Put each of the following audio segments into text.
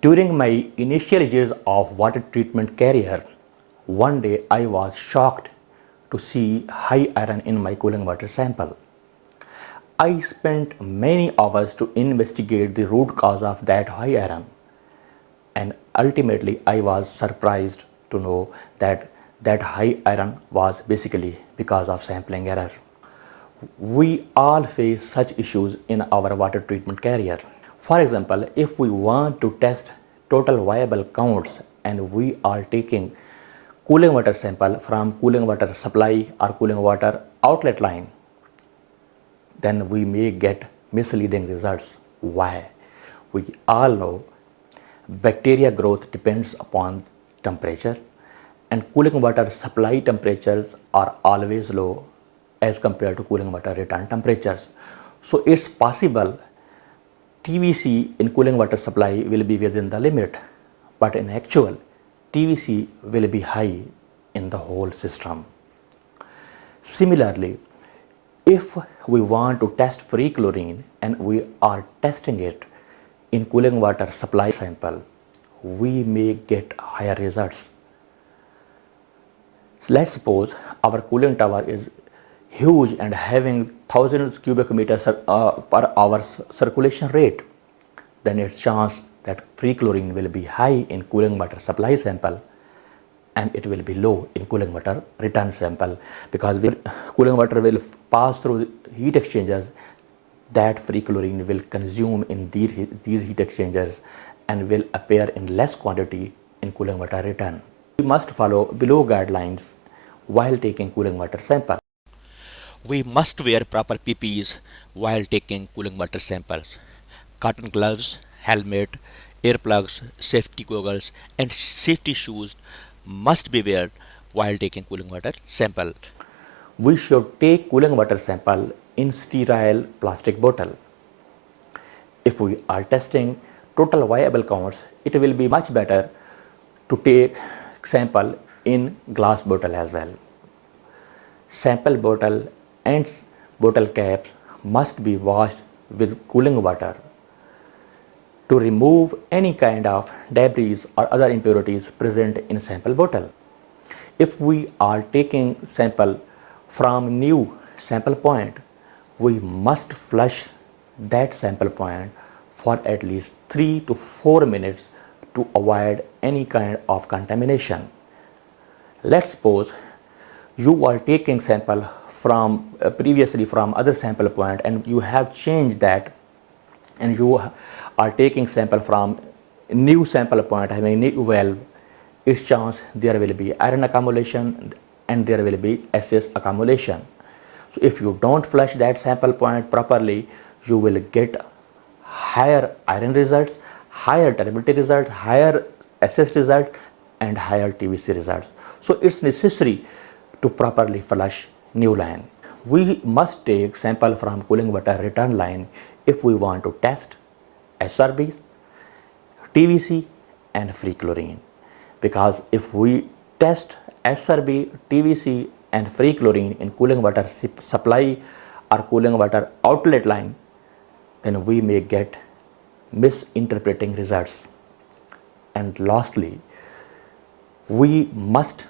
During my initial years of water treatment career, one day I was shocked to see high iron in my cooling water sample. I spent many hours to investigate the root cause of that high iron, and ultimately I was surprised to know that that high iron was basically because of sampling error. We all face such issues in our water treatment career. For example, if we want to test total viable counts and we are taking cooling water sample from cooling water supply or cooling water outlet line, then we may get misleading results. Why? We all know bacteria growth depends upon temperature, and cooling water supply temperatures are always low as compared to cooling water return temperatures. So it's possible TVC in cooling water supply will be within the limit, but in actual, TVC will be high in the whole system. Similarly, if we want to test free chlorine and we are testing it in cooling water supply sample, we may get higher results. Let's suppose our cooling tower is huge and having thousands cubic meters per hour circulation rate, then it's chance that free chlorine will be high in cooling water supply sample and it will be low in cooling water return sample, because cooling water will pass through heat exchangers that free chlorine will consume in these heat exchangers and will appear in less quantity in cooling water return. We must follow below guidelines while taking cooling water sample. We must wear proper PPEs while taking cooling water samples. Cotton gloves, helmet, earplugs, safety goggles, and safety shoes must be worn while taking cooling water sample. We should take cooling water sample in sterile plastic bottle. If we are testing total viable counts, it will be much better to take sample in glass bottle as well. Sample bottle and bottle caps must be washed with cooling water to remove any kind of debris or other impurities present in sample bottle. If we are taking sample from new sample point, we must flush that sample point for at least 3 to 4 minutes to avoid any kind of contamination. Let's suppose you are taking sample from previously from other sample point and you have changed that and you are taking sample from new sample point having new valve. It's chance there will be iron accumulation and there will be SS accumulation. So if you don't flush that sample point properly, you will get higher iron results, higher turbidity results, higher SS results, and higher TVC results. So it's necessary to properly flush new line. We must take sample from cooling water return line if we want to test SRBs, TVC, and free chlorine. Because if we test SRB, TVC, and free chlorine in cooling water supply or cooling water outlet line, then we may get misinterpreting results. And lastly, we must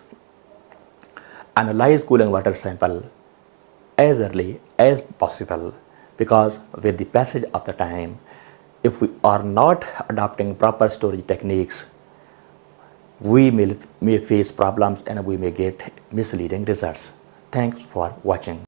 analyze cooling water sample as early as possible, because with the passage of the time, if we are not adopting proper storage techniques, we may face problems and we may get misleading results. Thanks for watching.